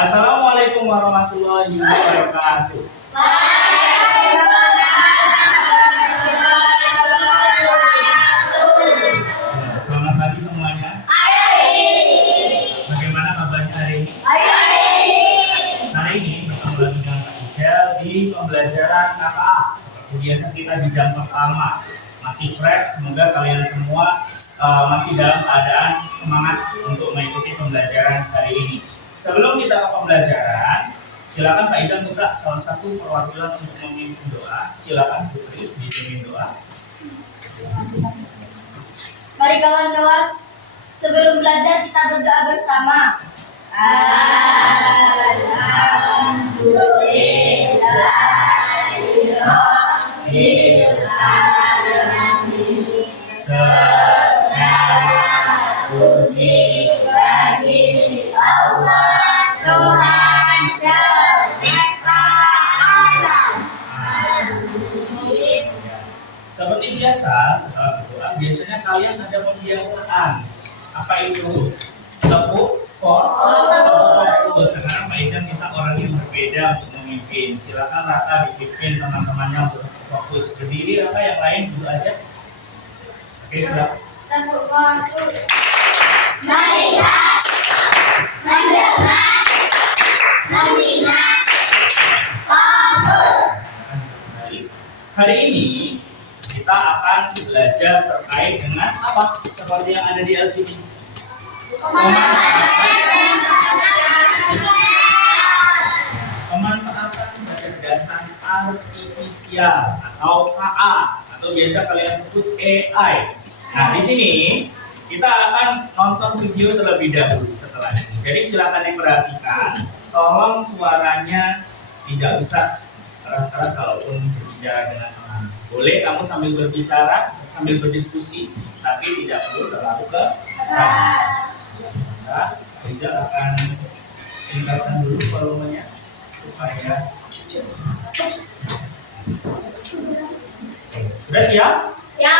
Assalamualaikum warahmatullahi wabarakatuh. Ya, selamat pagi semuanya. Bagaimana kabarnya hari ini? Hari ini bertemu lagi dengan Pak Ijal di pembelajaran KKA. Seperti biasa kita di jam pertama masih fresh. Semoga kalian semua masih dalam keadaan semangat untuk mengikuti pembelajaran hari ini. Sebelum kita ke pembelajaran, silakan Pak Ijal buka salah satu perwakilan untuk memimpin doa. Silakan Putri dipimpin doa. Mari kawan-kawan, sebelum belajar kita berdoa bersama. Alhamdulillahirrahmanirrahim. Segala puji bagi Allah Tuhan semesta alam. Amin. Seperti biasa, setelah berdoa, biasanya kalian ada pembiasaan. Apa itu? Tepuk fokus. Sekarang Pak Ijan minta orang yang berbeda untuk memimpin. Silakan Raka dipimpin teman-temannya untuk fokus. Berdiri Raka, yang lain dulu aja. Oke, sudah. Tepuk fokus. Melihat, mendengar, mengingat, fokus. Hari ini kita akan belajar terkait dengan apa? Seperti yang ada di LCD. Pemanfaatan kecerdasan artifisial atau KA atau biasa kalian sebut AI. Nah, di sini kita akan nonton video terlebih dahulu setelah ini. Jadi silakan diperhatikan, tolong suaranya tidak usah keras-keras kalaupun berbicara dengan teman. Boleh kamu sambil berbicara, sambil berdiskusi, tapi tidak perlu terlalu keras. Nah, Rizal akan tingkatkan dulu volumenya supaya sudah siap? Ya.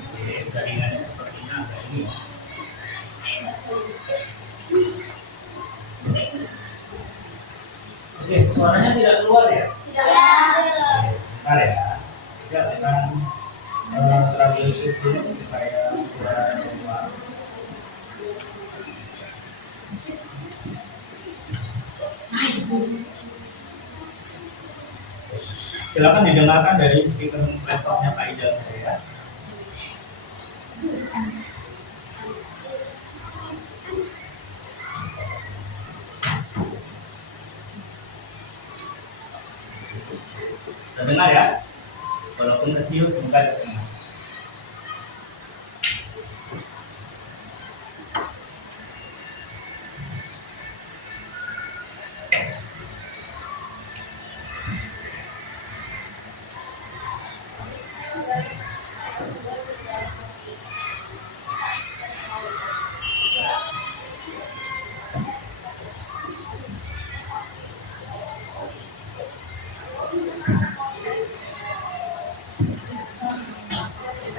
Oke, jaringannya sepertinya agak ini. Oke, suaranya tidak keluar ya? Tidak. Bentar ya. Tidak akan troubleshoot dulu supaya suaranya keluar. Silakan didengarkan dari speaker laptopnya Pak Ijal saya. Terdengar ya? Walaupun kecil, semoga terdengar.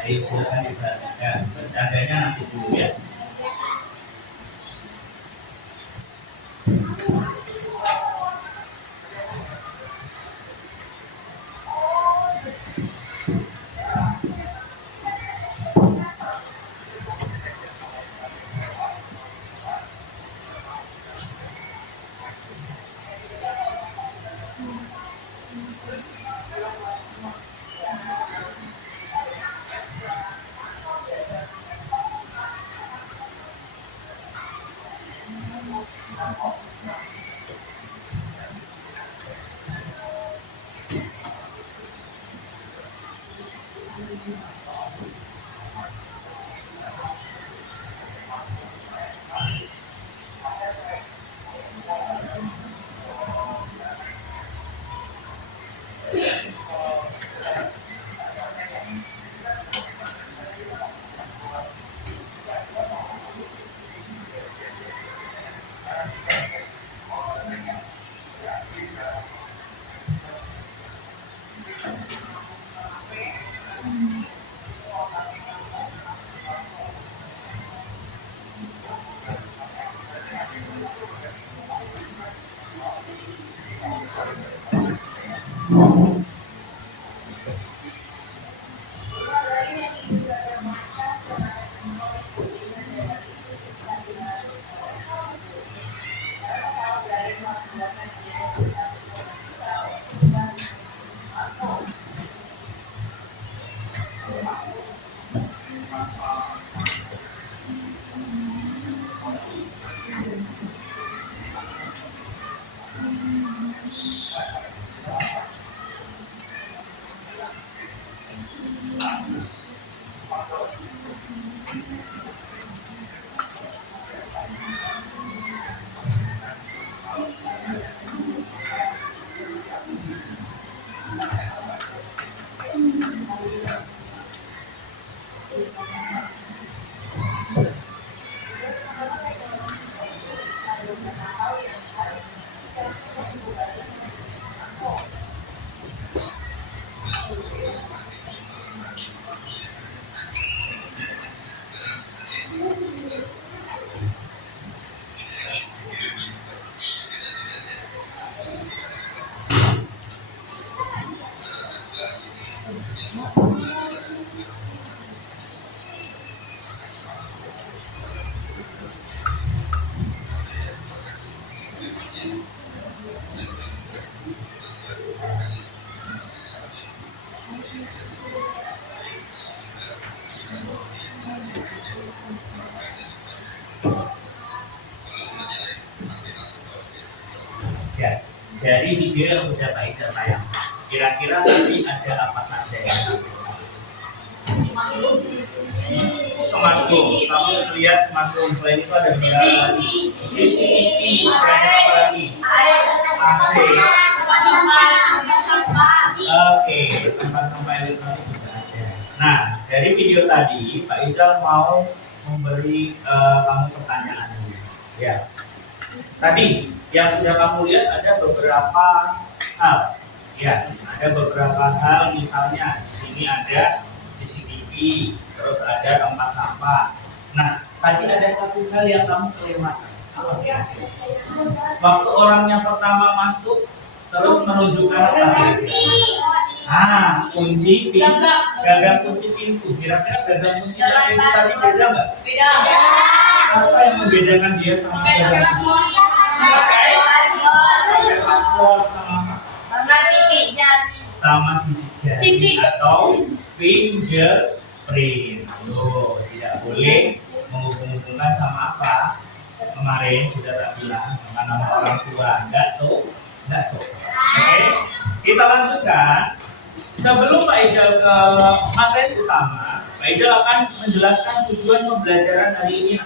Jadi silakan diperhatikan. Bercandanya nanti dulu ya. Ya, dari video yang sudah Pak Iza tayang, kira-kira tadi ada apa saja ya? Smartphone, kamu lihat smartphone, selain itu ada berapa lagi? CCTV, ada apa lagi? AC. Oke, tempat sampah elektronik juga ada. Nah, dari video tadi Pak Iza mau memberi kamu pertanyaan dulu. Ya. Tadi yang sudah kamu lihat ada beberapa hal, ya, ada beberapa hal. Misalnya di sini ada CCTV, terus ada tempat sampah. Nah, tadi ada satu hal yang kamu kelewatan. Waktu orangnya pertama masuk, terus menunjukkan apa? Kunci pintu, gagang kunci pintu. Kira-kira gagang kunci pintu tadi beda nggak? Beda. Apa yang membedakan dia sama gagang kunci? Pakai password sama sidik jari atau fingerprint. Tuh, tidak boleh menghubung-hubungkan sama apa? Kemarin sudah tak bilang sama nama orang tua, nggak so. Oke, kita lanjutkan. Sebelum Pak Ijal ke materi utama, Pak Ijal akan menjelaskan tujuan pembelajaran hari ini.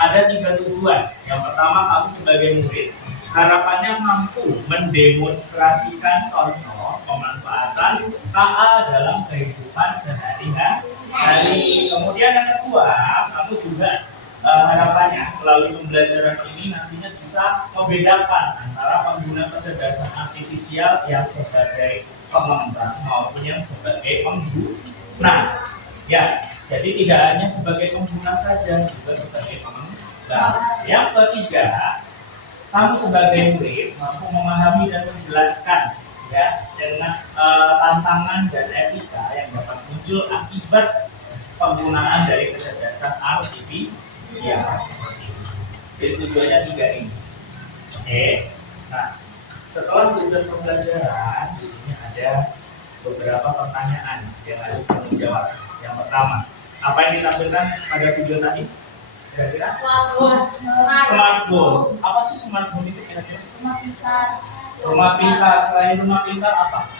Ada 3 tujuan. Yang pertama, kamu sebagai murid harapannya mampu mendemonstrasikan contoh pemanfaatan KA dalam kehidupan sehari-hari. Kemudian yang kedua, kamu juga harapannya melalui pembelajaran ini nantinya bisa membedakan antara pengguna kecerdasan artifisial yang sebagai pengembang maupun yang sebagai pengguna. Ya, jadi tidak hanya sebagai pengguna saja, juga sebagai pengembang. Yang ketiga, kamu sebagai murid mampu memahami dan menjelaskan ya dengan tantangan dan etika yang dapat muncul akibat penggunaan dari kecerdasan artifisial. Jadi tujuannya 3 ini. Oke. Nah, setelah tujuan pembelajaran, di sini ada beberapa pertanyaan yang harus kamu jawab. Yang pertama, apa yang ditampilkan pada video tadi? Kira-kira? Smartphone. Apa sih smartphone itu kira-kira? Rumah pintar. Rumah pintar. Selain rumah pintar apa?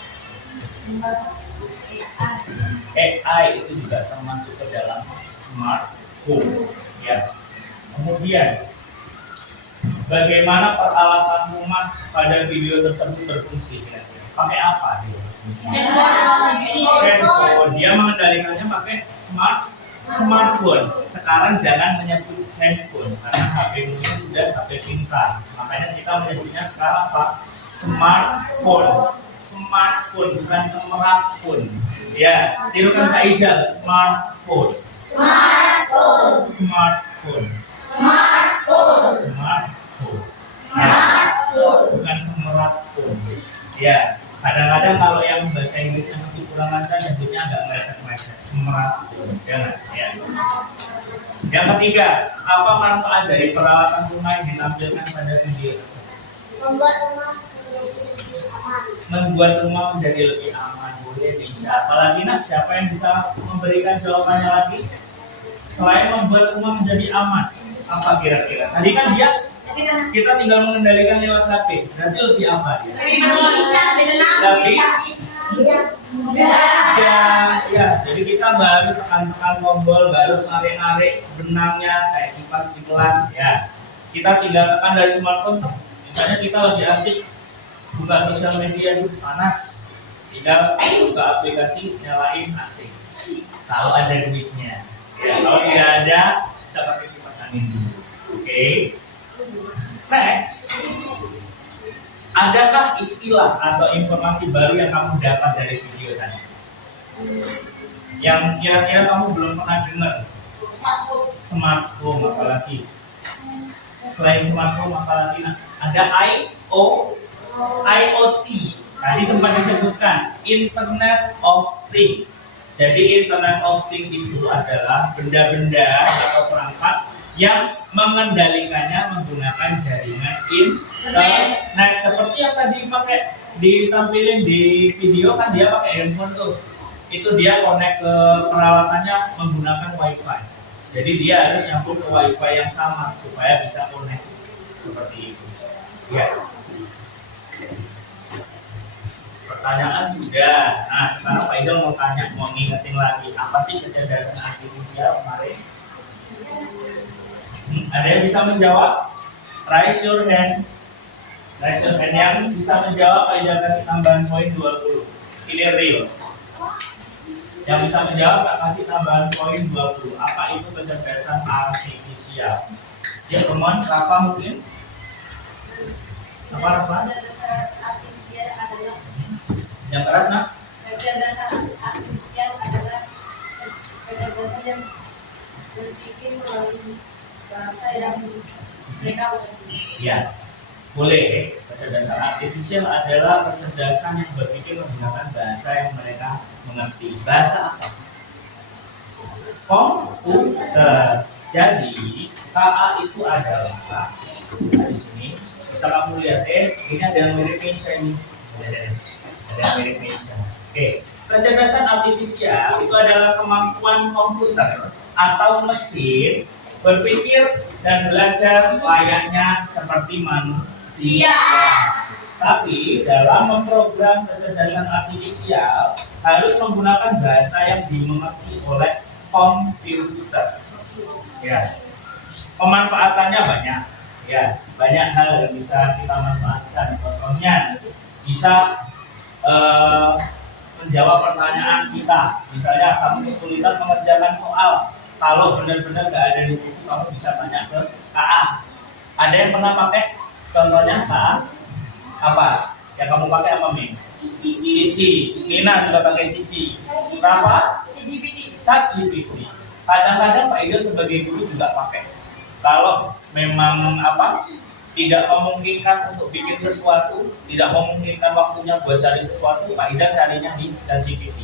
AI itu juga termasuk ke dalam smartphone. Ya. Kemudian, bagaimana peralatan rumah pada video tersebut berfungsi kira-kira? Pakai apa dia? Handphone. Dia mengendalikannya pakai smartphone. Sekarang jangan menyebut handphone karena HP-mu sudah HP pintar. Makanya kita menyebutnya sekarang apa? Smartphone. Smartphone bukan smartphone. Ya, tirukan Kak Ijal. Smartphone. Smartphone. Smartphone. Smartphone. Smartphone. Smartphone. bukan semeratun. Ya, kadang-kadang kalau yang bahasa Inggrisnya masih kurang lancar nyebutnya agak meleset-meleset, semeratun. Jangan, ya. Yang ketiga, apa manfaat dari peralatan rumah yang ditampilkan pada video tersebut? Membuat rumah menjadi lebih aman. Boleh, bisa. Apalagi nak, siapa yang bisa memberikan jawabannya lagi? Selain membuat rumah menjadi aman, apa kira-kira? Tadi kan kita tinggal mengendalikan lewat HP. Berarti lebih apa dia? Lebih ya, jadi kita nggak harus tekan-tekan tombol, nggak harus narik-narik benangnya kayak kipas di kelas ya. Kita tinggal tekan dari smartphone. Misalnya kita lagi asik buka sosial media itu panas, tinggal buka aplikasi, nyalain AC. Kalau ada duitnya, ya, kalau tidak ada bisa pakai kipas angin dulu. Oke. Next, adakah istilah atau informasi baru yang kamu dapat dari video tadi? Yang kira-kira kamu belum pernah dengar? Smartphone, apalagi? Selain smartphone, apalagi? Ada IoT. Tadi sempat disebutkan Internet of Things. Jadi Internet of Things itu adalah benda-benda atau perangkat yang mengendalikannya menggunakan jaringan internet. Seperti yang tadi ditampilin di video kan dia pakai handphone tuh. Itu dia connect ke peralatannya menggunakan WiFi. Jadi dia harus nyambung ke WiFi yang sama supaya bisa connect seperti itu. Ya. Pertanyaan sudah. Nah, sekarang Pak Idol mau tanya, mau ngingetin lagi, apa sih kecerdasan artifisial kemarin? Ada yang bisa menjawab? Raise your hand. Raise your hand yang bisa menjawab, Pak Idol kasih tambahan poin 20. Ini real. Yang bisa menjawab, tak kasih tambahan poin 20. Apa itu kecerdasan artifisial? Ya, teman, Rafa mungkin? Apa Rafa? Yang keras, nak? Kecerdasan artifisial adalah kecerdasan yang berpikir melalui bahasa yang mereka mengerti. Ya, boleh. Kecerdasan artifisial adalah kecerdasan yang berpikir menggunakan bahasa yang mereka mengerti. Bahasa apa? Komputer. Jadi KA itu adalah di sini bisa kamu lihat ini ada yang mirip Indonesia ini. Ada yang mirip Indonesia. Oke, kecerdasan artifisial itu adalah kemampuan komputer atau mesin berpikir dan belajar layaknya seperti manusia. Tapi dalam memprogram kecerdasan artifisial harus menggunakan bahasa yang dimengerti oleh komputer. Ya, pemanfaatannya banyak. Ya, banyak hal yang bisa kita manfaatkan. Contohnya bisa menjawab pertanyaan kita. Misalnya kamu kesulitan mengerjakan soal, kalau benar-benar nggak ada di buku, kamu bisa tanya ke KA. Ada yang pernah pakai? Contohnya KA apa? Yang kamu pakai apa, Ming? Cici. Nina juga pakai Cici. Berapa? ChatGPT. Kadang-kadang Pak Idol sebagai guru juga pakai. Kalau memang tidak memungkinkan untuk bikin sesuatu, tidak memungkinkan waktunya buat cari sesuatu, Pak Idol carinya di ChatGPT.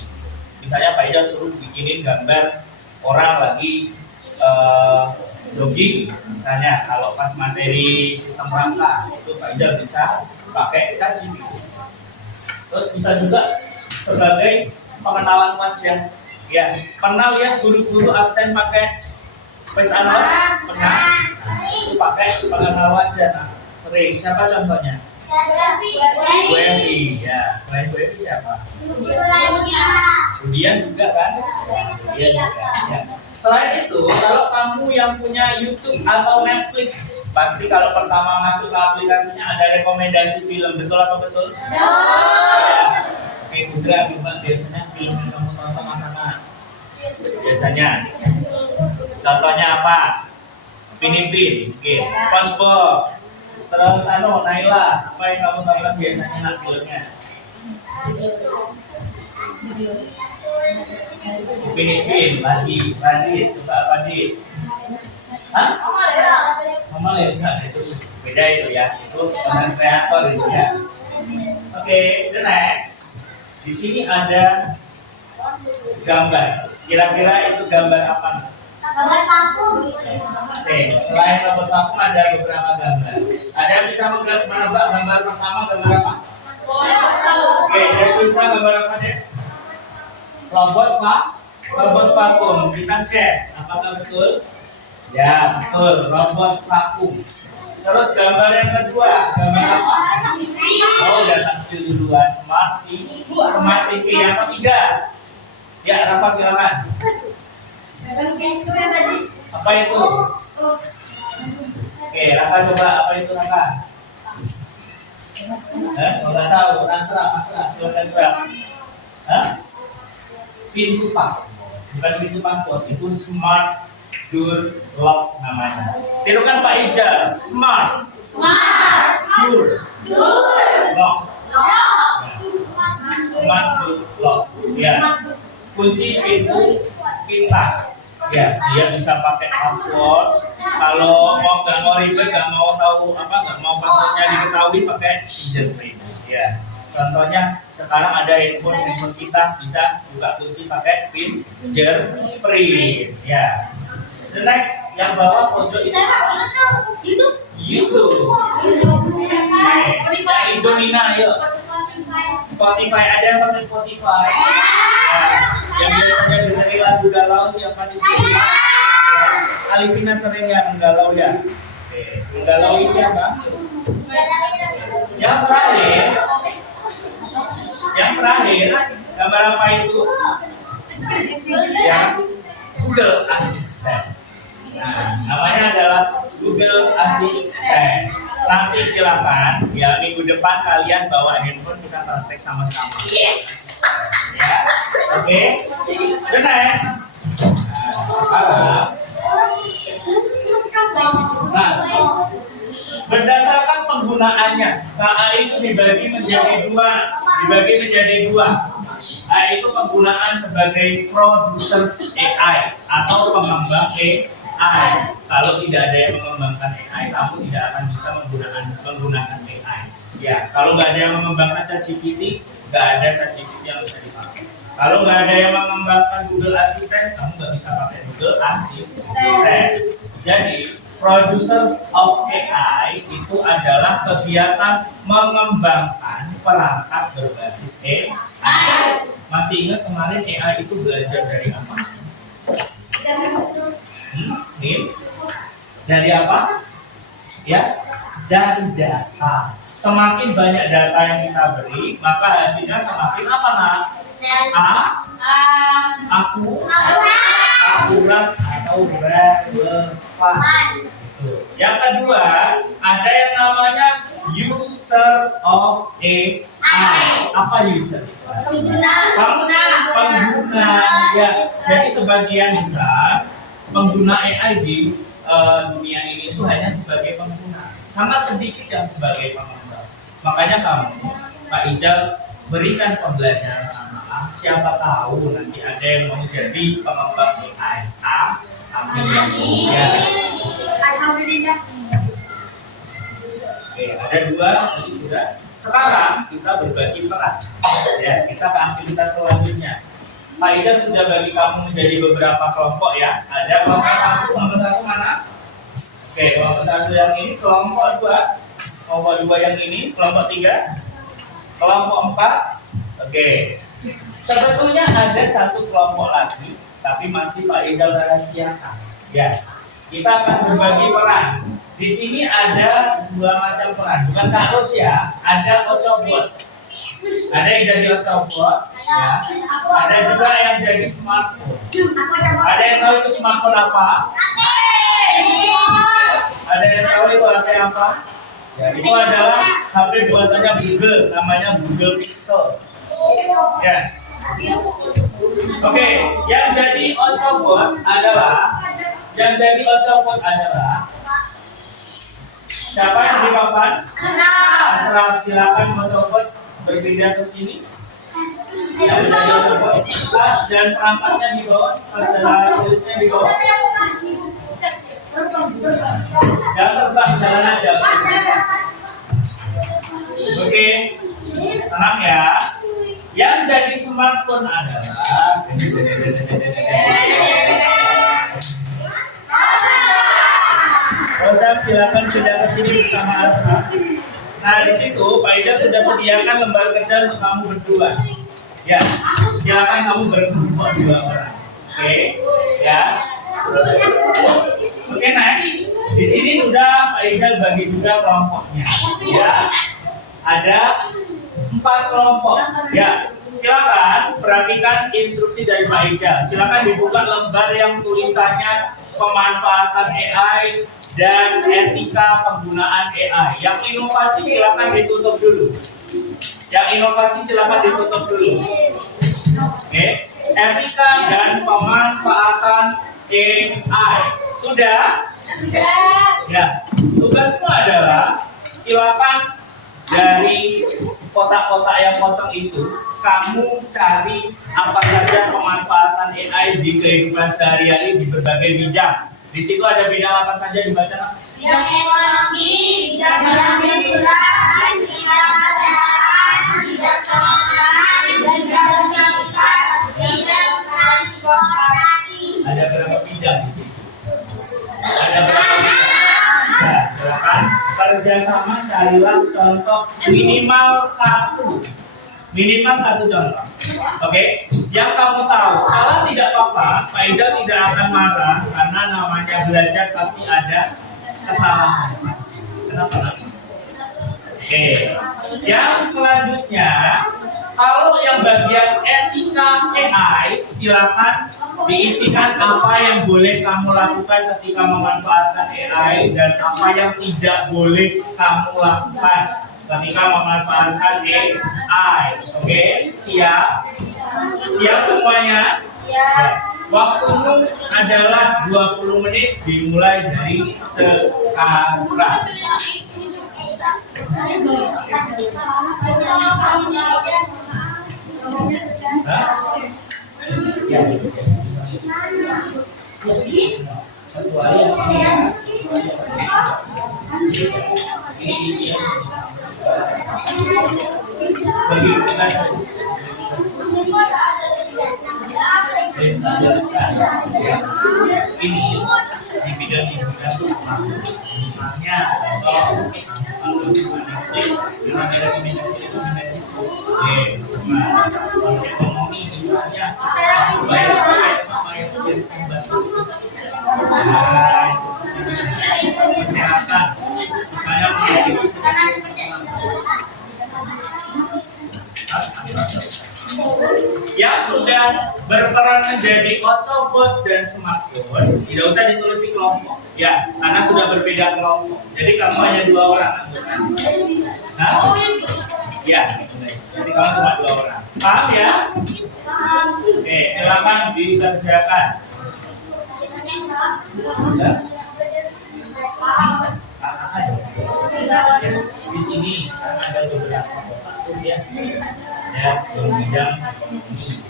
Misalnya Pak Idol suruh bikinin gambar orang lagi jogging, misalnya kalau pas materi sistem rangka itu Pak Idol bisa pakai ChatGPT. Terus bisa juga sebagai pengenalan wajah. Ya, pernah lihat guru-guru absen pakai face unlock? Pernah? Nah, itu pakai pengenal wajah. Nah, sering. Siapa contohnya? Bu Evi. Ya, selain Bu Evi siapa? Budian juga kan? Budian juga. Ya. Selain itu, kalau kamu yang punya YouTube atau Netflix, pasti kalau pertama masuk ke aplikasinya ada rekomendasi film, betul atau betul? Ya. Oke, Budra, coba biasanya film yang kamu tonton apa? Biasanya. Contohnya apa? Pinipin, oke. SpongeBob. Terus Naila, apa yang kamu tonton biasanya nak filmnya? Pinipin, Radit, coba apa Dit? Hah? Mama lihat itu Beda itu ya, itu konten kreator itu ya. Oke, the next. Di sini ada gambar. Kira-kira itu gambar apa? Gambar patung. Oke, selain robot vakum ada beberapa gambar. Ada yang bisa menebak gambar pertama gambar apa? Oke, Des lupa gambar apa Des? Robot vakum. Kita cek, apakah betul? Ya, betul. Robot vakum. Terus gambar yang kedua, gambar apa? Oh, udah kasih duluan. Smart TV yang ketiga. Ya, Rafa silakan. Apa itu? Oke, Rafa coba apa itu Rafa? Nggak tahu. Pasrah. Silakan serap. Pintu pas. Bukan pintu paspor, itu smart door lock namanya. Tirukan Pak Ijal. Smart door lock. Smart door lock. Ya. Kunci pintu pintar. Ya, dia bisa pakai password. Kalau nggak mau ribet, nggak mau tahu nggak mau passwordnya diketahui, pakai fingerprint. Ya, contohnya sekarang ada handphone kita bisa buka kunci pakai fingerprint. Ya. The next yang bawah pojok itu YouTube. Yang hijau Nina, yuk. Spotify, ada yang pakai Spotify. Yang biasanya dengerin lagu galau siapa di sini? Alifina sering ya menggalau ya. Oke, menggalau siapa? Yang terakhir, gambar apa itu? Ya, Google Assistant. Nah, namanya adalah Google Assistant. Nanti silakan ya minggu depan kalian bawa handphone kita praktek sama-sama. Yes. Ya, oke. The next. Nah, berdasarkan penggunaannya, A itu dibagi menjadi dua. A itu penggunaan sebagai producers AI atau pengembang AI. Kalau tidak ada yang mengembangkan AI, kamu tidak akan bisa menggunakan AI. Ya, kalau nggak ada yang mengembangkan ChatGPT, nggak ada ChatGPT yang bisa dipakai. Kalau nggak ada yang mengembangkan Google Assistant, kamu nggak bisa pakai Google Assistant. Jadi, producers of AI itu adalah kegiatan mengembangkan perangkat berbasis AI. Masih ingat kemarin AI itu belajar dari apa? Dari apa? Ya, dari data. Semakin banyak data yang kita beri, maka hasilnya semakin apa nak? Akurat atau relevan. Yang kedua, ada yang namanya user of AI. Apa user? Pengguna. Ya, jadi sebagian besar pengguna AI di dunia ini itu hanya sebagai pengguna, sangat sedikit yang sebagai pengembang. Makanya kamu, Pak Ijal, berikan pembelajaran sama A. Siapa tahu nanti ada yang mau jadi pengembang AI. Amin. Ya. Alhamdulillah. Oke, ada dua tadi sudah. Sekarang kita berbagi peran. Ya, kita ke aktivitas selanjutnya. Pak Ida sudah bagi kamu menjadi beberapa kelompok ya. Ada kelompok satu mana? Oke, kelompok satu yang ini, kelompok dua yang ini, kelompok tiga, kelompok empat. Oke. Sebetulnya ada satu kelompok lagi, tapi masih Pak Ida rahasiakan. Ya, kita akan berbagi peran. Di sini ada dua macam peran, bukan Kak ya. Ada Ocobot. Ada yang jadi Ocobot, ya. Ada juga yang jadi smartphone. Ada yang tahu itu smartphone apa? Ada yang tahu itu HP apa? Ya, itu adalah HP buatannya Google, namanya Google Pixel. Ya. Oke, yang jadi Ocobot adalah siapa yang di papan? Asraf, silakan Ocobot berpindah ke sini. Yang menjadi Ocobot, tas dan perangkatnya di bawah, tas dan alat tulisnya di bawah. Jangan terbang, jalan aja. Oke, tenang ya. Yang jadi smartphone adalah Rosa, silakan pindah ke sini bersama Asma. Nah, di situ Pak Ida sudah sediakan lembar kerja untuk kamu berdua. Ya, silakan kamu berkelompok 2 orang. Oke, ya. Oke, next. Di sini sudah Pak Ida bagi juga kelompoknya. Ya, ada 4 kelompok. Ya, silakan perhatikan instruksi dari Pak Ida. Silakan dibuka lembar yang tulisannya pemanfaatan AI dan etika penggunaan AI. Yang inovasi silakan ditutup dulu. Yang inovasi silakan ditutup dulu. Oke, etika dan pemanfaatan AI. Sudah? Ya. Tugasmu adalah silakan dari kotak-kotak yang kosong itu kamu cari apa saja pemanfaatan AI di kehidupan sehari-hari di berbagai bidang. Di situ ada bidang apa saja dibaca? Bidang ekonomi, bidang hiburan, bidang kesehatan, bidang keuangan, bidang pendidikan, bidang transportasi. Ada berapa bidang di situ? Ada berapa bidang? Nah, silakan kerjasama carilah contoh minimal 1 contoh. Oke, yang kamu tahu salah tidak apa-apa. Pak Ida tidak akan marah karena namanya belajar pasti ada kesalahan pasti. Kenapa? Oke, yang selanjutnya kalau yang bagian etika AI silakan diisikan apa yang boleh kamu lakukan ketika memanfaatkan AI dan apa yang tidak boleh kamu lakukan ketika memanfaatkan AI. Oke, siap? Siap semuanya? Siap. Waktumu adalah 20 menit dimulai dari sekarang. Hah? Ya. Satu hari ini bagi kita ini di bidang misalnya dengan ada kombinasi rekomendasi ekonomi misalnya bayar apa yang menjadi bantu kesehatan misalnya yang sudah berperan menjadi Ocobot dan smartphone tidak usah ditulis di kelompok ya karena sudah berbeda kelompok jadi kamu hanya 2 orang nah ya jadi kamu cuma 2 orang paham ya oke silakan dikerjakan ya di sini ada beberapa ya ya bidang ini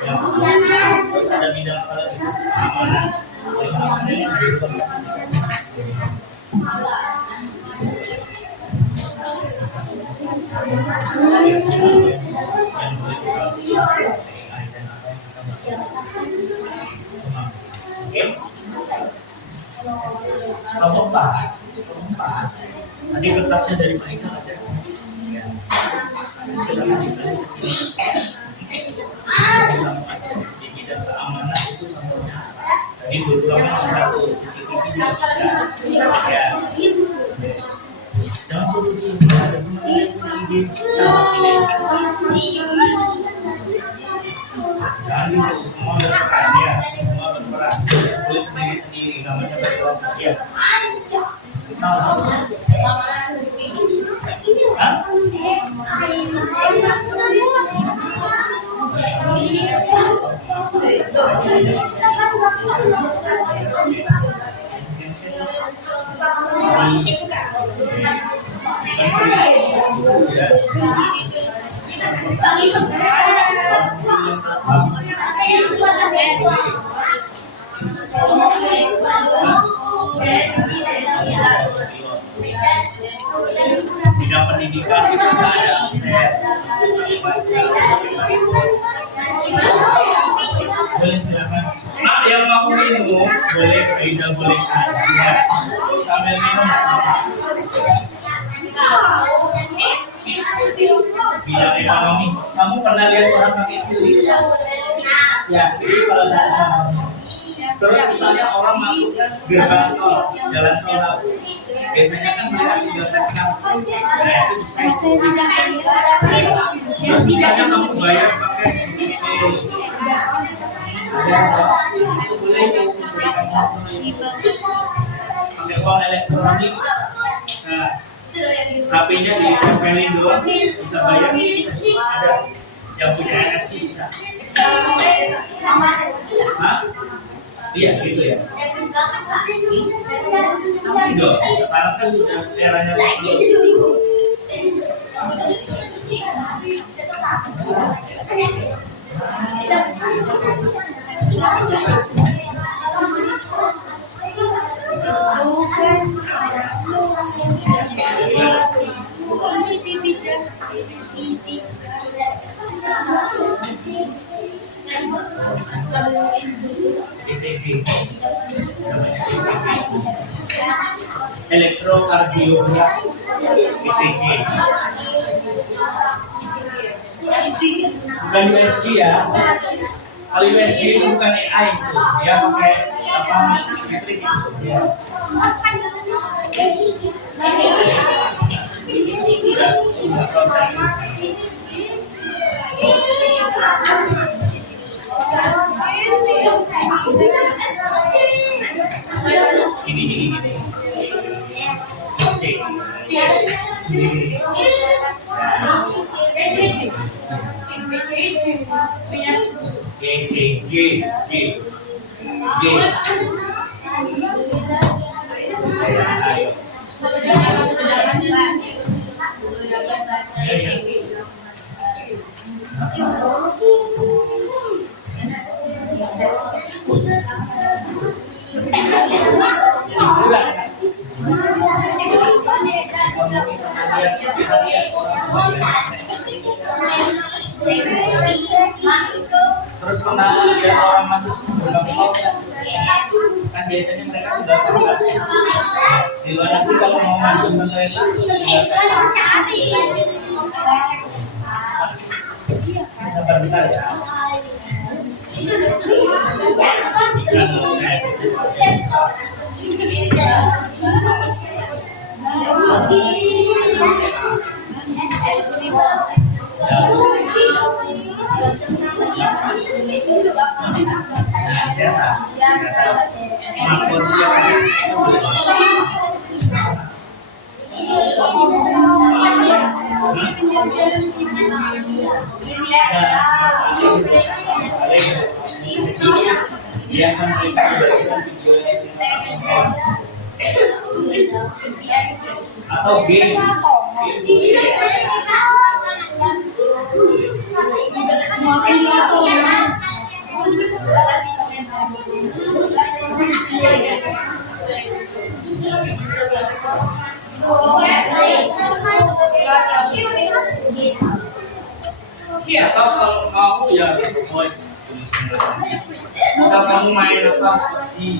terus ada bidang keamanan kelompok 4 tadi kertasnya dari Pak Ika ada ya. Silakan disalin ke sini sama aja di bidang keamanan itu contohnya tadi beberapa satu CCTV juga bisa ya jangan suruh di ada teman yang punya ide cara tidak jangan gitu semua berperan ya semua berperan tulis sendiri namanya berkelompok ya Bidang pendidikan bisa ada aksen. Boleh silakan. Yang mau minum boleh Aida boleh kasih ya. Sambil minum. Bidang ekonomi. Kamu pernah lihat orang pakai krisis? Ya, itu salah satu contoh. Terus misalnya orang masuk gerbang tol, jalan tol, biasanya kan mereka juga terkenal. Nah itu bisa. Terus misalnya kamu bayar pakai itu boleh pakai uang elektronik. Nah, HP-nya ditempelin doang bisa bayar. Ada yang punya NFC bisa. Hah? Iya gitu ya. Enggak, sekarang kan sudah eranya ECG, elektrokardiogram, ECG, bukan USG ya. Kalau USG itu bukan AI itu, dia pakai apa listrik ya. Sudah proses. Gini. Cek. G. Terus pernah lihat orang masuk gerbang tol kan biasanya mereka sudah tahu di luar negeri kalau mau masuk ke kereta sabar bentar ya. Smartphone siapa? Dia akan atau game. Iya, atau kalau kamu ya voice tulisan. Misal kamu main apa PUBG.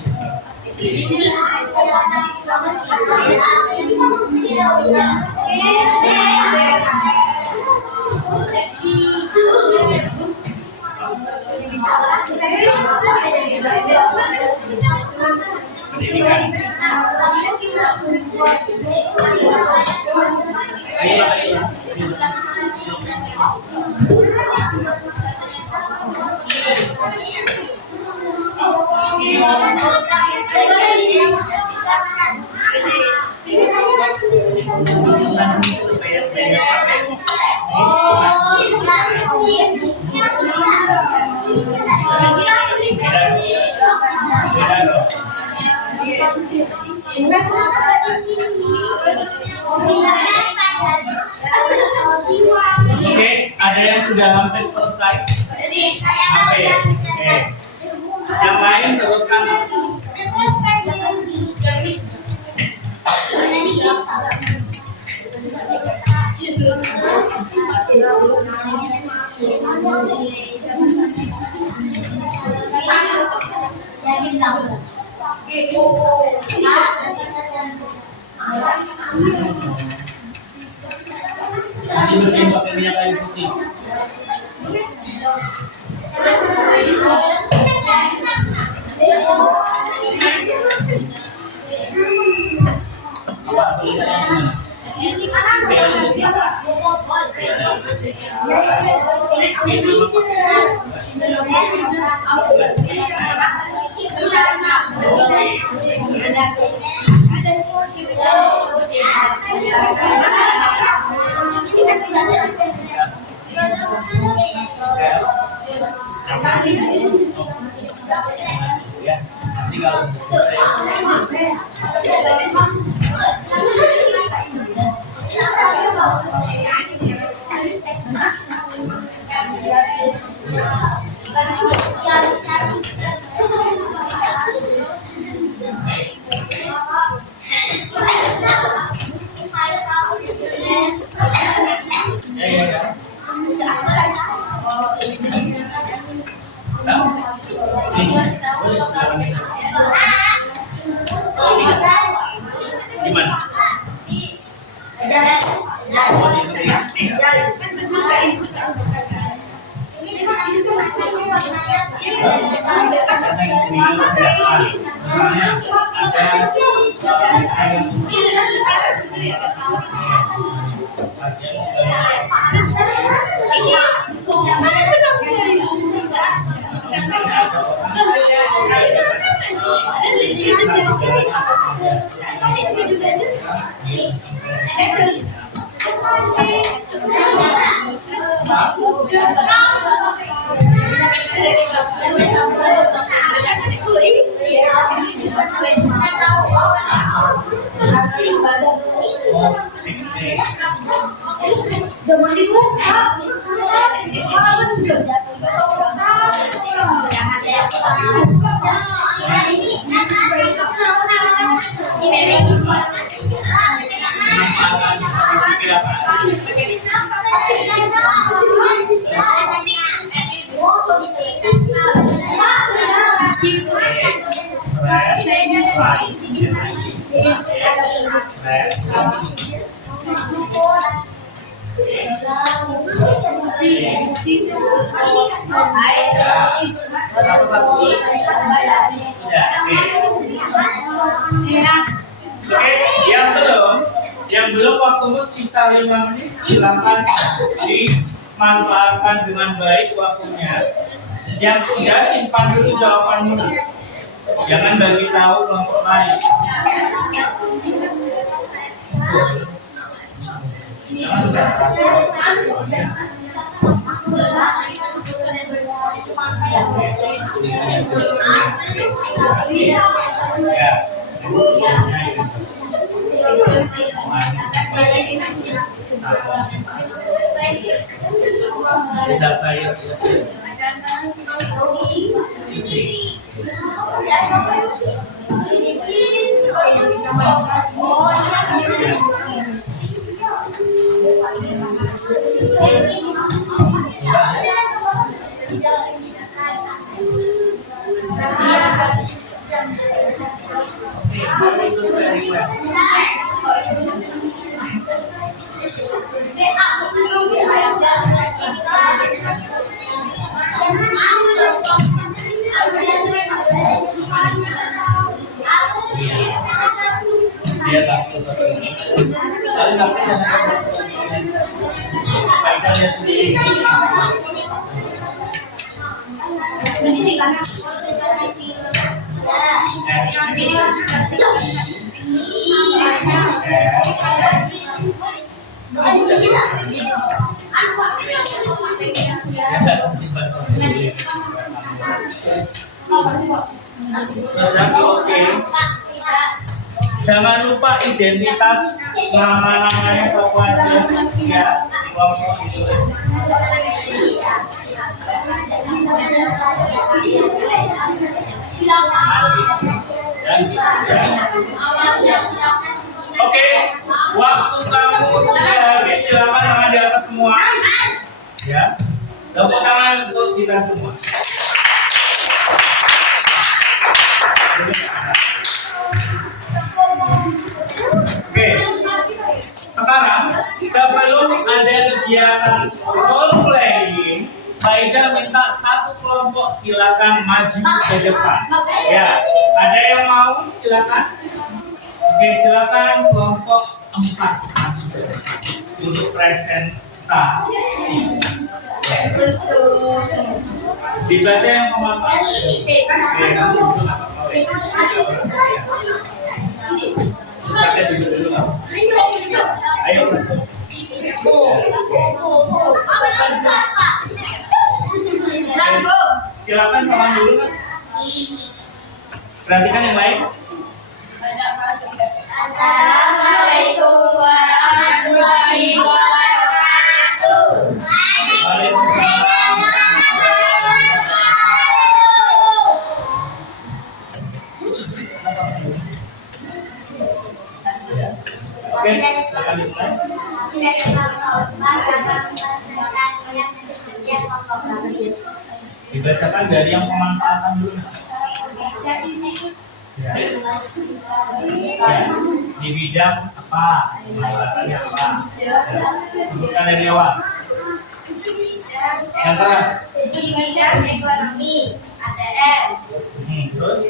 Oke, ada yang sudah hampir selesai? Oke. Yang lain teruskan. Nanti bersihin pakai minyak kayu putih. Apa tulisannya? Ya, nanti kalau ya. Nah, ini boleh sekarang ini. Gimana? Misalnya yang belum waktu sisa 5 menit silakan dimanfaatkan dengan baik waktunya. Yang sudah simpan dulu jawabanmu, jangan bagi tahu kelompok lain. Jangan udah dia takut tapi baiknya sendiri. Oke. Jangan lupa identitas nama-namanya sopan ya di kelompok itu. Oke. Tepuk tangan untuk kita semua. Oke, sekarang sebelum ada kegiatan role playing, Pak Ijal minta satu kelompok silakan maju ke depan. Ya, ada yang mau silakan? Oke, silakan kelompok 4 maju ke depan untuk presentasi. Dibaca yang memanfaatkan. Ayo. Silakan salam dulu kan. Perhatikan yang lain. Assalamualaikum warahmatullahi wabarakatuh. Waalaikumsalam. Oke, silakan dimulai. Dibacakan dari yang pemanfaatan dulu. Ya. Ya. Di bidang apa? Pemanfaatannya apa? Ya. Sebutkan dari awal. Yang keras. Di bidang ekonomi, ATM. Terus?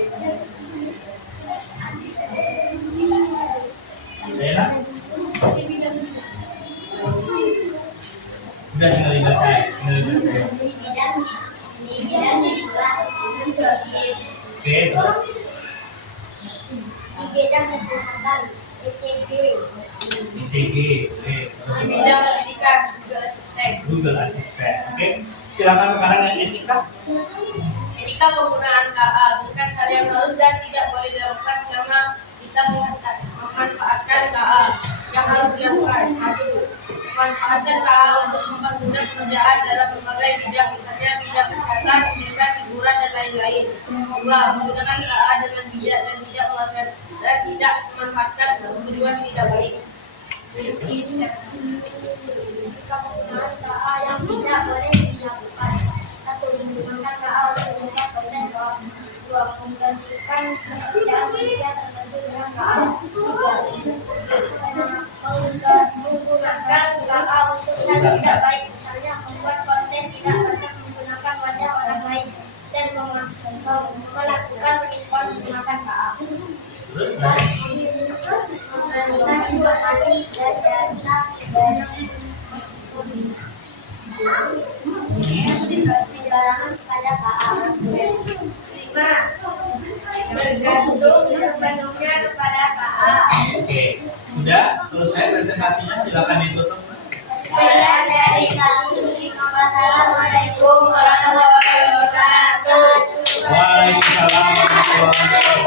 Enak? Udah tinggal dibaca. Di bidang hiburan, Oke, terus? di bidang kesehatan, ECG. ICG, oke. Di bidang fisika, Google Assistant. Google Assistant, oke. Silakan sekarang yang etika. Etika penggunaan KA bukan hal yang harus dan tidak boleh dilakukan selama kita memanfaatkan KA. Yang harus dilakukan 1. Memanfaatkan KA untuk mempermudah pekerjaan dalam berbagai bidang, misalnya bidang kesehatan, pendidikan, hiburan, dan lain-lain. 2. Menggunakan KA dengan bijak dan tidak memanfaatkan untuk tujuan tidak baik. Etika penggunaan KA yang tidak boleh dilakukan. 1. Menggunakan KA untuk mengubah konten soal. 2. Menggantikan pekerjaan manusia tertentu dengan KA. 3. Menggunakan KA untuk hal yang tidak baik, misalnya membuat konten tidak pantas menggunakan wajah orang lain dan melakukan penipuan menggunakan KA. Memberikan informasi dan data sembarangan pada KA. 5. Bergantung sepenuhnya kepada KA. Oke, sudah selesai presentasinya, silakan ditutup. Sekian dari kami. Wassalamualaikum warahmatullahi wabarakatuh. Waalaikumsalam warahmatullahi wabarakatuh.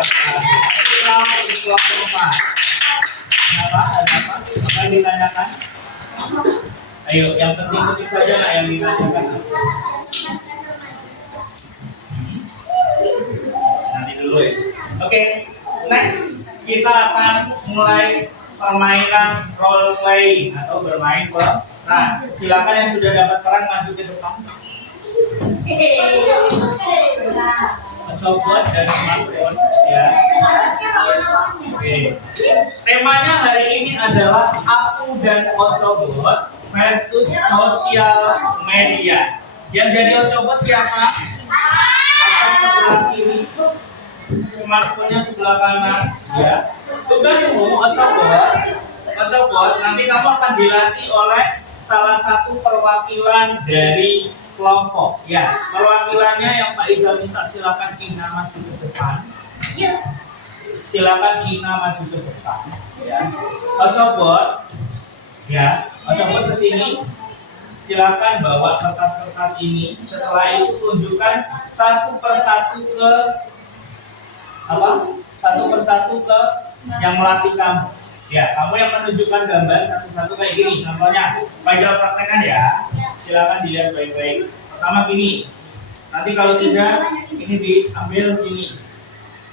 Kenapa? Ada apa? Apa yang ditanyakan? Ayo, yang penting ketik saja lah yang ditanyakan. Nanti dulu ya. Oke, next kita akan mulai permainan role play atau bermain peran. Silakan yang sudah dapat peran maju ke depan. Ocobot dan smartphone ya. Oke. Temanya hari ini adalah aku dan Ocobot versus sosial media. Yang jadi Ocobot siapa? Akan sebelah kiri, smartphone-nya sebelah kanan ya. Tugasmu Ocobot nanti kamu akan dilatih oleh salah satu perwakilan dari kelompok ya. Perwakilannya yang Pak Ijal minta silakan Ina maju ke depan. Silakan Ina maju ke depan ya. Ocobot ya, Ocobot ke sini. Silakan bawa kertas-kertas ini. Setelah itu tunjukkan satu persatu ke yang melatih kamu. Ya, kamu yang menunjukkan gambar satu-satu kayak gini. Contohnya, Pak Ijal praktekkan ya. Silakan dilihat baik-baik. Pertama gini. Nanti kalau sudah ini diambil gini.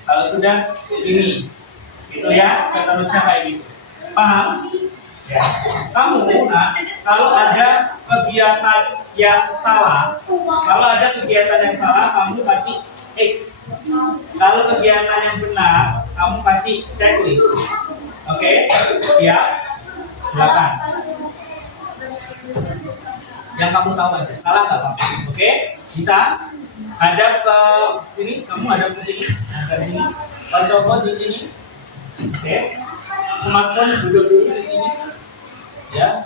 Kalau sudah ini. Gitu ya, seterusnya kayak gitu. Paham? Ya. Kamu, nah, kalau ada kegiatan yang salah, kamu kasih X. Kalau kegiatan yang benar, kamu kasih checklist. Oke, siap? Silakan. Yang kamu tahu aja, salah nggak apa-apa. Oke, bisa? Hadap ke sini, kamu hadap ke sini, hadap sini. Coba di sini. Oke. Smartphone duduk dulu di sini. Ya.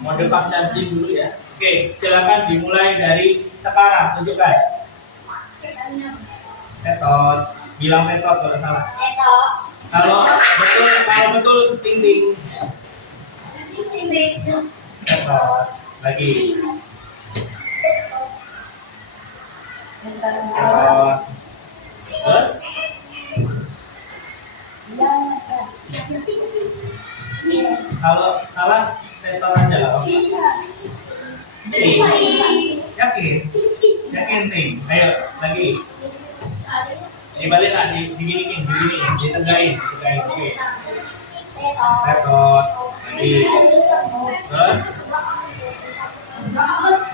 Mode fast charging dulu ya. Oke, silakan dimulai dari sekarang. Tunjukkan. Metot. Bilang metot kalau salah. Kalau betul ting. Metot. Lagi. Metot. Terus? Kalau salah, setor aja lah. Yakin ting. Ayo lagi. Dibalik lah, diginiin, ditegain. Oke. Retot. Lagi. Terus?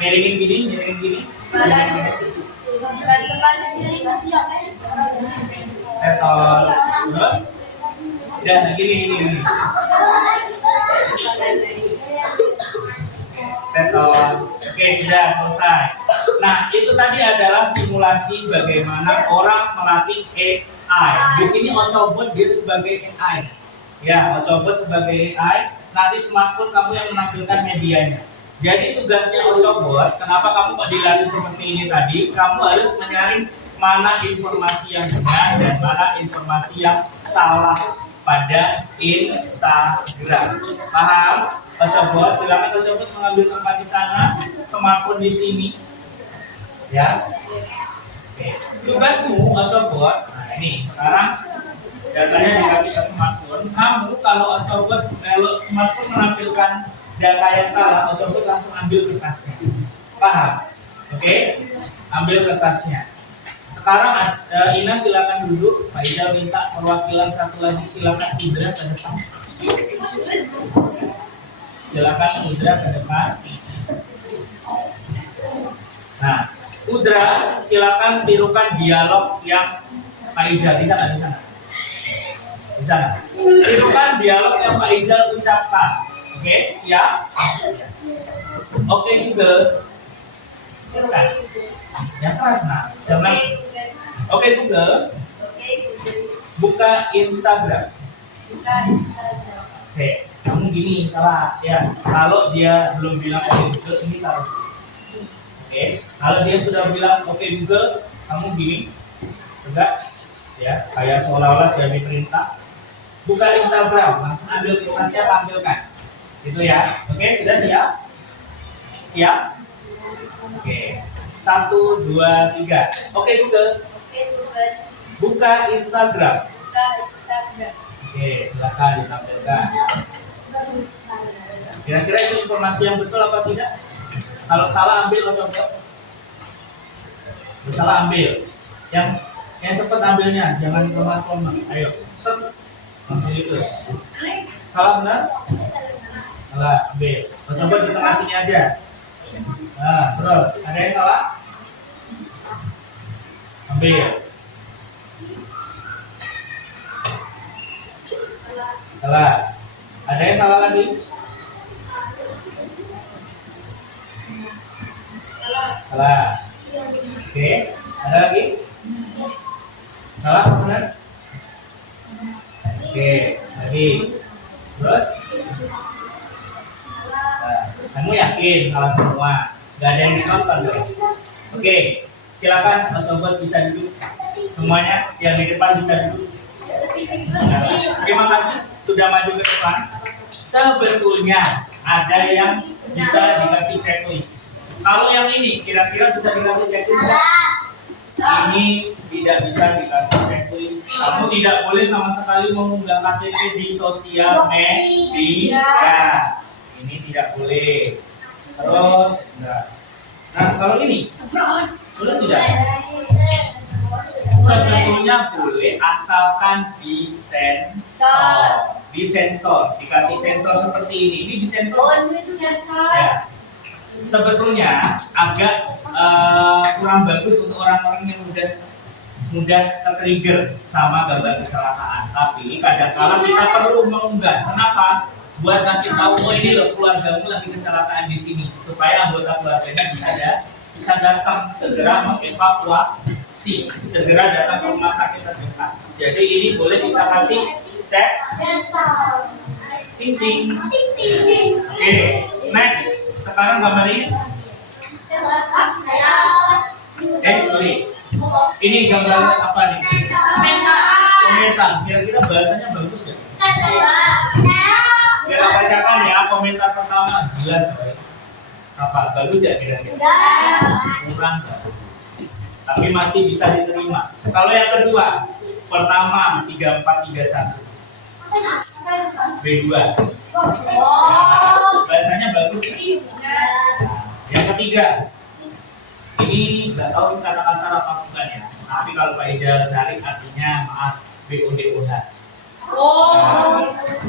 Miringin gini. Retot. Terus? Udah, gini. Retot. Oke, sudah selesai. Nah, itu tadi adalah simulasi bagaimana orang melatih AI. Di sini Ocobot dia sebagai AI. Ya, Ocobot sebagai AI. Nanti smartphone kamu yang menampilkan medianya. Jadi tugasnya Ocobot, kenapa kamu kok dilatih seperti ini tadi? Kamu harus menyaring mana informasi yang benar dan mana informasi yang salah pada Instagram. Paham? Ocobot, silakan Ocobot mengambil tempat di sana, smartphone di sini. Ya. Oke. Tugasmu Ocobot. Nah, ini sekarang datanya dikasih ke smartphone. Kamu kalau Ocobot, kalau smartphone menampilkan data yang salah, Ocobot langsung ambil kertasnya. Paham? Oke? Ambil kertasnya. Sekarang Ina silakan duduk. Pak Ida minta perwakilan satu lagi, silakan Indra ke depan. Silakan Indra ke depan. Nah, Udra, silakan tirukan dialog yang Pak Ijal di sana. Tirukan dialog yang Pak Ijal ucapkan. Oke, siap? Oke, Google. Tirukan. Yang keras, nah. Jangan. Oke, Google. Buka Instagram. Cek. Kamu gini, salah. Ya, kalau dia belum bilang oke Google, ini taruh. Oke, kalau dia sudah bilang oke Google, kamu gini, tegak, ya, kayak seolah-olah saya diperintah. Buka Instagram, langsung ambil kertasnya, tampilkan, gitu ya. Oke, sudah siap? Siap? Oke, 1, 2, 3. Oke Google. Buka Instagram. Oke, silakan ditampilkan. Kira-kira itu informasi yang betul apa tidak? Kalau salah ambil atau coba. Salah ambil. Yang cepat ambilnya, jangan lama-lama. Ayo, set. Langsung itu. Salah benar? Salah ambil. Coba di tengah sini aja. Nah, terus ada yang salah? Ambil. Salah. Ada yang salah lagi? Salah. Oke, ada lagi? Salah apa benar? Oke, lagi. Terus? Nah, kamu yakin salah semua? Gak ada yang nonton dong? Oke, silakan coba bisa duduk. Semuanya yang di depan bisa duduk. Nah, terima kasih sudah maju ke depan. Sebetulnya ada yang bisa dikasih checklist. Kalau yang ini kira-kira bisa dikasih checklist? Ini tidak bisa dikasih checklist. Kamu tidak boleh sama sekali mengunggah KTP di sosial media. Ini tidak boleh. Terus, enggak. Nah, kalau ini sudah tidak. Sebetulnya boleh asalkan disensor. disensor, dikasih sensor seperti ini. Ini disensor. Oh, ini sensor. Ya. Sebetulnya agak kurang bagus untuk orang-orang yang mudah tertrigger sama gambar kecelakaan. Tapi kadang-kala kita perlu mengunggah. Kenapa? Buat ngasih tahu, oh ini loh keluargamu lagi kecelakaan di sini, supaya anggota keluarganya bisa datang segera mengevakuasi, segera datang ke rumah sakit terdekat. Jadi ini boleh kita kasih cek. Ting ting. Oke, next. Sekarang gambar ini. Sorry. Ini gambar apa nih? Komentar. Kira-kira bahasanya bagus nggak? Kita bacakan ya komentar pertama. Gila coy. Apa? Bagus ya kira-kira? Kurang bagus. Tapi masih bisa diterima. Kalau yang kedua, pertama 3431. B2. Bahasanya bagus. Yang ketiga, ini nggak tahu kata kasar apa bukan ya. Tapi kalau Pak Ijal cari artinya maaf BODOH.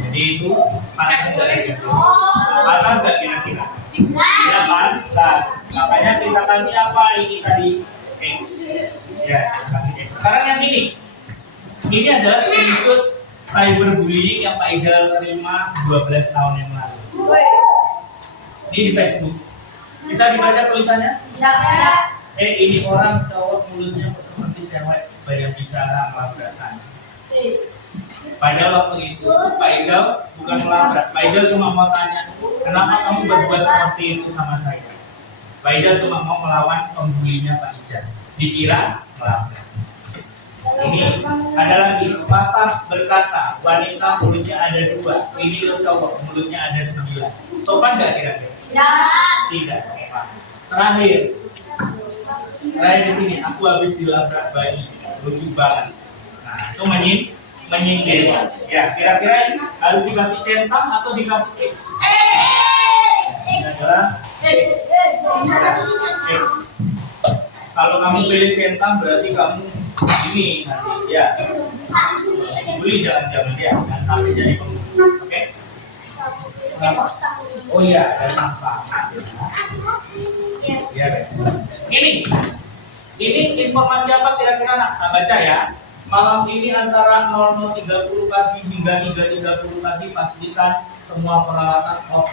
Jadi itu pantas dari itu. Pantas nggak kira-kira? Ya pantas. Makanya kita kasih apa ini tadi X. Ya, kasih X. Sekarang yang ini. Ini adalah screenshot cyberbullying yang Pak Ijal terima 12 tahun yang lalu. Ini di Facebook. Bisa dibaca tulisannya? Ini orang cowok mulutnya seperti cewek, banyak bicara, melabrakan. Pada waktu itu Pak Ijal bukan melabrak. Pak Ijal cuma mau tanya, kenapa kamu berbuat seperti itu sama saya? Pak Ijal cuma mau melawan pembulinya Pak Ijal. Dikira melabrak. Ini ada lagi, Bapak berkata, wanita mulutnya ada 2, ini lo cowok mulutnya ada 9. Sopan nggak kira-kira? Tidak sopan. Terakhir di sini, aku habis dilabrak bayi, lucu banget. Nah, itu menyindir. Ya, kira-kira ini harus dikasih centang atau dikasih X? Ini adalah X. Kalau kamu pilih centang berarti kamu ini nanti ya bully, jangan ya, jangan sampai jadi pembunuh. Oke? Oh iya, ada sampah. Ya guys. Ini informasi apa kira-kira nak baca ya? Malam ini antara 00.30 pagi hingga 3.30 pagi pastikan semua peralatan off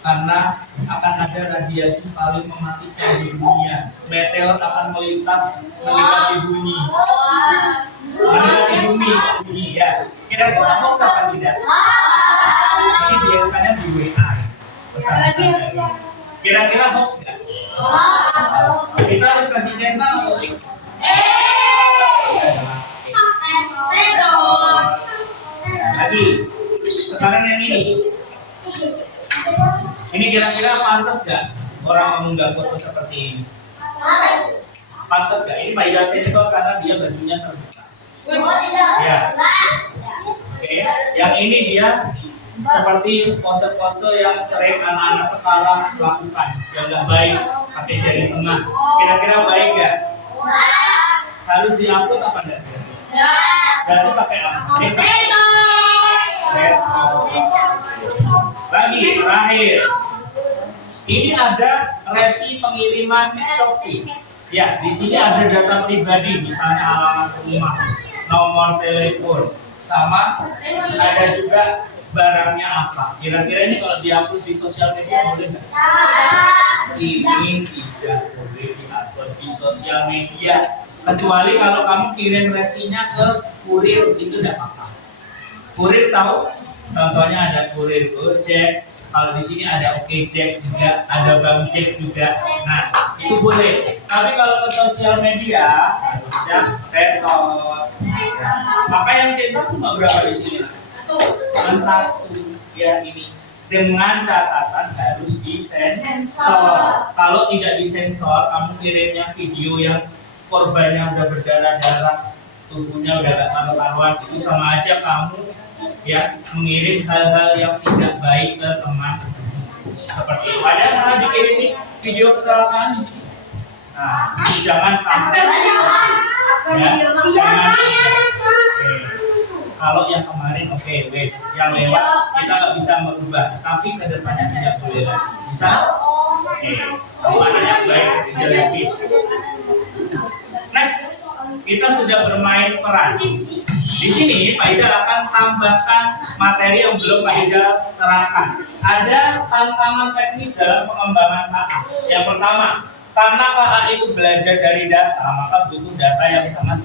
karena akan ada radiasi paling mematikan di dunia. Meteor akan melintas mendekati bumi. Mendekati bumi ya. Kira-kira hoax apa tidak? Ini biasanya di WA pesan-pesan. Kira-kira hoax nggak? Kita harus kasih centang atau X? Lagi. Sekarang yang ini. Ini kira-kira pantas nggak orang mengunggah foto seperti ini? Pantas nggak? Ini Pak Ijal sensor karena dia bajunya terbuka. Ya. Oke. Yang ini dia seperti pose-pose yang sering anak-anak sekarang lakukan, yang nggak baik, pakai jari tengah. Kira-kira baik nggak? Harus diupload apa enggak? Berarti pakai apa? Lagi terakhir, ini ada resi pengiriman Shopee. Ya, di sini ada data pribadi, misalnya alamat rumah, nomor telepon, sama ada juga barangnya apa. Kira-kira ini kalau diupload di sosial media boleh nggak? Ini tidak boleh diupload di sosial media, kecuali kalau kamu kirim resinya ke kurir, itu tidak apa-apa. Kurir tahu? Contohnya ada kurir Gojek, kalau di sini ada OkJack juga, ada Bang Jack juga. Nah, itu boleh. Tapi kalau ke sosial media harusnya retot. Maka yang centang cuma berapa di sini? Cuma 1. Ya ini. Dengan catatan harus disensor. Kalau tidak disensor, kamu kirimnya video yang korbannya udah berdarah-darah, tubuhnya udah gak karu-karuan, itu sama aja kamu ya mengirim hal-hal yang tidak baik ke teman seperti itu. Ada malah dikirim video kecelakaan di sini. Nah, jangan sampai ya, jangan. Kalau yang kemarin oke, wes, yang lewat kita nggak bisa merubah, tapi kedepannya tidak boleh lagi. Bisa? Oke, kamu anak yang baik, tidak lebih. Next, kita sudah bermain peran. Di sini Pak Ida akan tambahkan materi yang belum Pak Ida terangkan. Ada tantangan teknis dalam pengembangan KA. Yang pertama, karena KA itu belajar dari data, maka butuh data yang sangat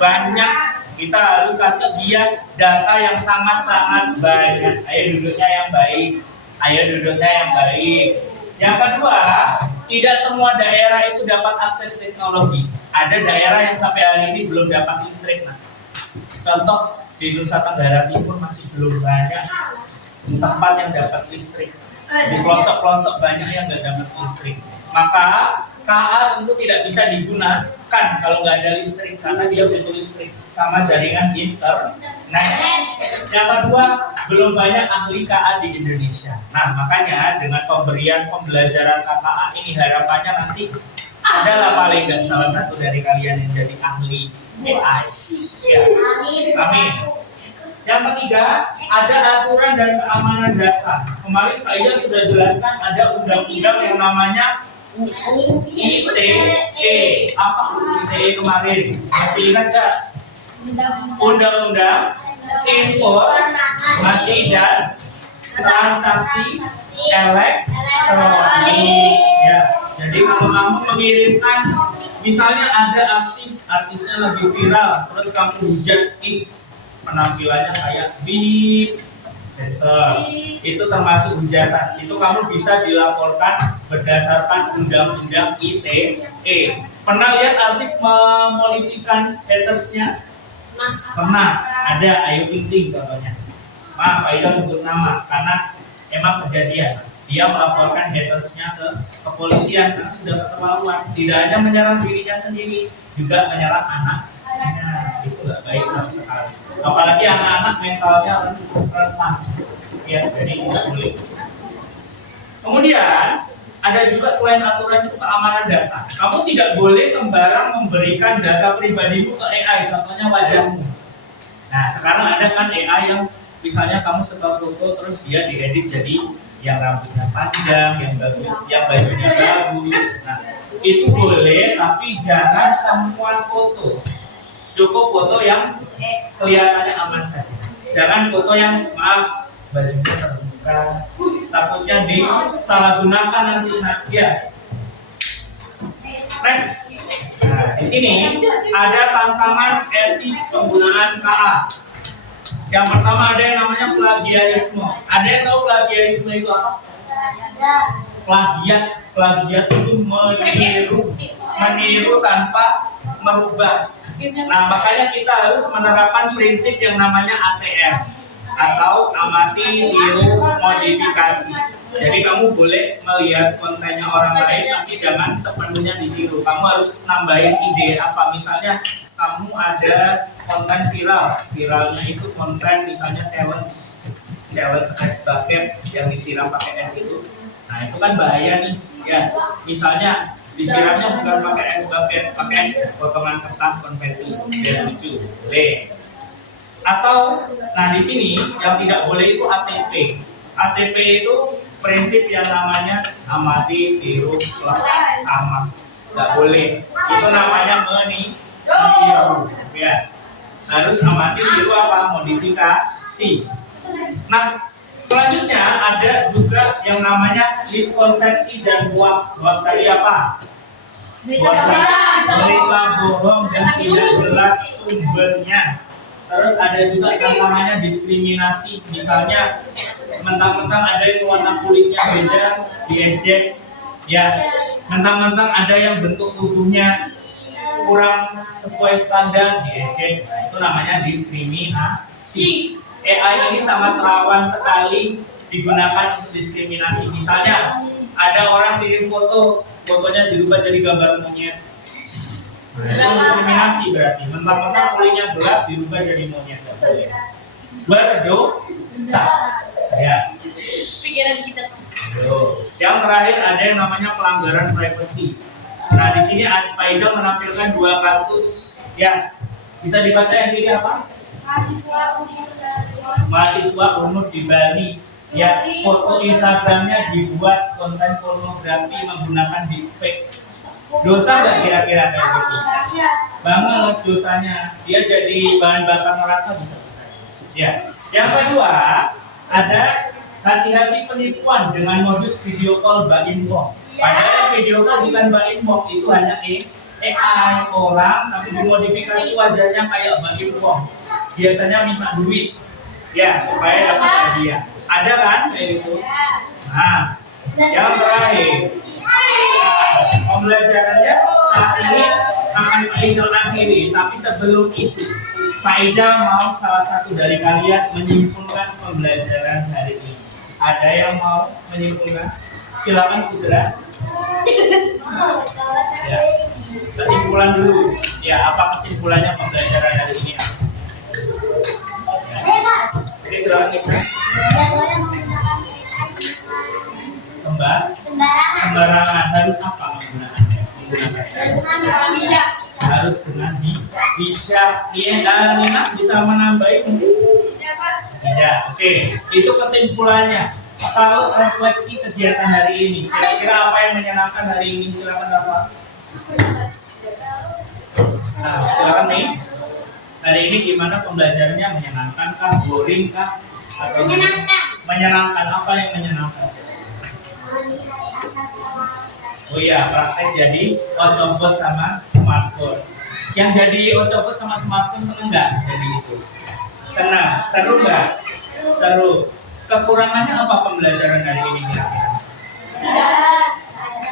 banyak. Kita harus kasih dia data yang sangat-sangat banyak. Ayo duduknya yang baik. Ayo duduknya yang baik. Yang kedua, tidak semua daerah itu dapat akses teknologi. Ada daerah yang sampai hari ini belum dapat listrik. Nah, contoh di Nusa Tenggara Timur masih belum banyak tempat yang dapat listrik. Di pelosok-pelosok banyak yang nggak dapat listrik. Maka KA tentu tidak bisa digunakan kalau nggak ada listrik karena dia butuh listrik sama jaringan internet. Yang kedua, belum banyak ahli KA di Indonesia. Nah, makanya dengan pemberian pembelajaran KA ini harapannya nanti adalah paling nggak salah satu dari kalian yang jadi ahli AI. Ya. Amin. Yang ketiga, ada aturan dan keamanan data. Kemarin Pak Ida sudah jelaskan ada undang-undang yang namanya UU ITE. Apa UU ITE kemarin? Masih ingat nggak? Undang-undang Informasi dan Transaksi Elektronik. Ya. Jadi kalau kamu mengirimkan, misalnya ada artisnya lagi viral, terus kamu hujatin penampilannya kayak beat, dancer, itu termasuk hujatan. Itu kamu bisa dilaporkan berdasarkan Undang-Undang ITE. Pernah lihat artis memolisikan hatersnya? Pernah. Ada Ayu Ting Ting contohnya. Pak Ida sebut nama karena emang kejadian. Dia melaporkan hatersnya ke kepolisian karena sudah keterlaluan. Tidak hanya menyerang dirinya sendiri, juga menyerang anak-anaknya. Itu nggak baik sama sekali. Apalagi anak-anak mentalnya rentan. Ya, jadi tidak boleh. Kemudian ada juga selain aturan itu keamanan data. Kamu tidak boleh sembarang memberikan data pribadimu ke AI, contohnya wajahmu. Nah, sekarang ada kan AI yang misalnya kamu setor foto terus dia diedit jadi yang rambutnya panjang, yang bagus, yang bajunya bagus. Nah, itu boleh, tapi jangan semua foto. Cukup foto yang kelihatannya aman saja. Jangan foto yang maaf bajunya terbuka, takutnya disalahgunakan nanti. Ya. Next. Nah, di sini ada tantangan etis penggunaan KA. Yang pertama ada yang namanya plagiarisme. Ada yang tahu plagiarisme itu apa? Plagiat itu meniru tanpa merubah. Nah, makanya kita harus menerapkan prinsip yang namanya ATM atau amati, tiru, modifikasi. Jadi kamu boleh melihat kontennya orang lain, tapi jangan sepenuhnya ditiru. Kamu harus nambahin ide apa. Misalnya kamu ada konten viralnya itu konten misalnya challenge es bucket yang disiram pakai es itu. Nah itu kan bahaya nih. Ya, misalnya disiramnya bukan pakai es bucket, pakai potongan kertas konfeti. Biar lucu, boleh. Atau, nah di sini yang tidak boleh itu ATP. ATP itu prinsip yang namanya amati, tiru, sama. Nggak boleh. Itu namanya meniru. Ya. Harus amati, tiru apa? Modifikasi. Nah, selanjutnya ada juga yang namanya miskonsepsi dan hoax. Hoax tadi apa? Berita bohong dan tidak jelas sumbernya. Terus ada juga yang namanya diskriminasi. Misalnya mentang-mentang ada yang warna kulitnya beda diejek, ya. Mentang-mentang ada yang bentuk tubuhnya kurang sesuai standar diejek. Nah, itu namanya diskriminasi. AI ini sangat rawan sekali digunakan untuk diskriminasi. Misalnya ada orang kirim fotonya dirubah jadi gambar monyet. Nah, itu diskriminasi berarti. Mentang-mentang kulitnya gelap dirubah jadi monyet. Berdosa. Ya. Pikiran kita. Yang terakhir ada yang namanya pelanggaran privasi. Nah, di sini Pak Ida menampilkan dua kasus. Ya. Bisa dibaca yang ini apa? Mahasiswa umur di Bali. Ya, foto Instagramnya dibuat konten pornografi menggunakan deepfake. Dosa nggak kira-kira kayak gitu? Banget dosanya. Dia jadi bahan bakar neraka bisa-bisa. Ya. Yang kedua, ada hati-hati penipuan dengan modus video call Mbak Info. Padahal video call bukan Mbak Info, itu hanya AI orang tapi dimodifikasi wajahnya kayak Mbak Info. Biasanya minta duit, ya supaya dapat hadiah. Ada kan kayak gitu? Nah, yang terakhir, pembelajarannya saat ini akan Pak Ijal akhiri, tapi sebelum itu Pak Ijal mau salah satu dari kalian menyimpulkan pembelajaran hari ini. Ada yang mau menyimpulkan? Silakan Putra. Ya. Kesimpulan dulu. Ya, apa kesimpulannya pembelajaran hari ini? Ya. Oke, silakan Nisa. Sembarangan. Harus apa menggunakannya? Bijak. Harus dengan bijak. Iya, Nina bisa menambahi mungkin? Tidak. Oke, itu kesimpulannya. Kalau refleksi kegiatan hari ini, kira-kira apa yang menyenangkan hari ini? Silakan apa? Nah, silakan nih. Hari ini gimana pembelajarannya? Menyenangkan kah? Boring kah? Atau menyenangkan. Apa yang menyenangkan? Oh iya, praktek jadi ocopot sama smartphone. Yang jadi ocopot sama smartphone seneng nggak? Jadi itu senang, seru nggak? Seru. Kekurangannya apa pembelajaran hari ini kira-kira?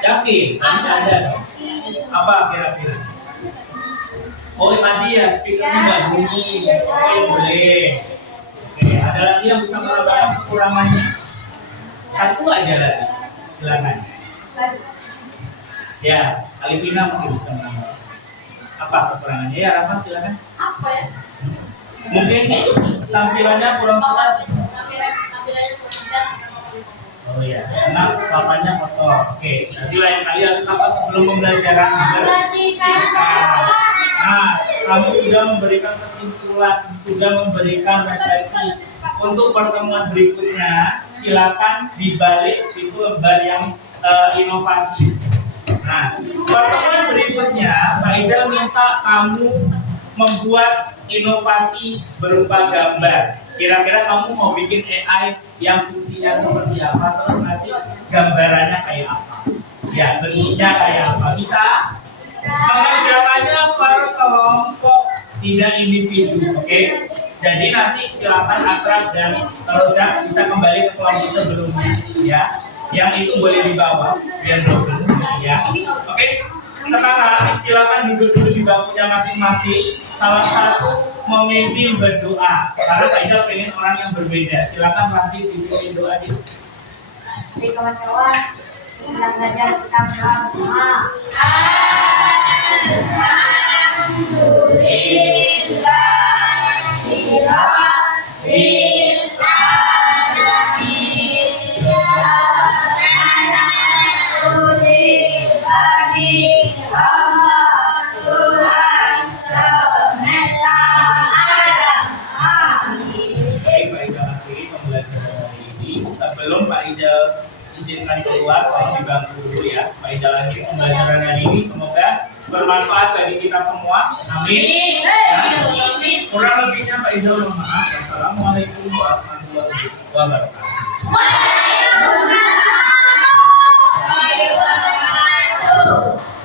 Yakin? Tadi ada dong. Apa kira-kira? Oh tadi ya speakernya nggak bunyi. Oke boleh. Oke, ada lagi yang bisa menambahkan kekurangannya? Satu aja lagi. Silakan. Ya, Alifina mungkin bisa menambah. Apa kekurangannya? Ya, Rafa silakan. Apa ya? Mungkin tampilannya kurang cerah. Oh iya, karena papanya kotor. Oke, jadi lain kali harus apa sebelum pembelajaran bersihkan. Nah, kamu sudah memberikan kesimpulan, sudah memberikan refleksi. Untuk pertemuan berikutnya, silakan dibalik itu lembar yang inovasi. Nah, pertemuan berikutnya, Pak Ijal minta kamu membuat inovasi berupa gambar. Kira-kira kamu mau bikin AI yang fungsinya seperti apa, terus ngasih gambarannya kayak apa? Ya, bentuknya kayak apa? Bisa? Pengerjaannya per kelompok, tidak individu, oke? Jadi nanti silakan Asraf dan Rozak bisa kembali ke kelompok sebelumnya, ya. Yang itu boleh dibawa, biar double, ya. Oke? Sekarang silakan duduk dulu di bangkunya masing-masing. Salah satu memimpin berdoa. Sekarang Pak Ijal pengen orang yang berbeda. Silakan Rahdi dipimpin doa di. Jadi kawan-kawan, kita belajar kita berdoa. Sebelum Pak Ijal izinkan keluar, tolong dibantu dulu ya. Pak Ijal lagi pembelajaran hari ini semoga bermanfaat bagi kita semua. Amin. Kurang lebihnya Pak Ijal mohon maaf. Assalamualaikum warahmatullahi wabarakatuh.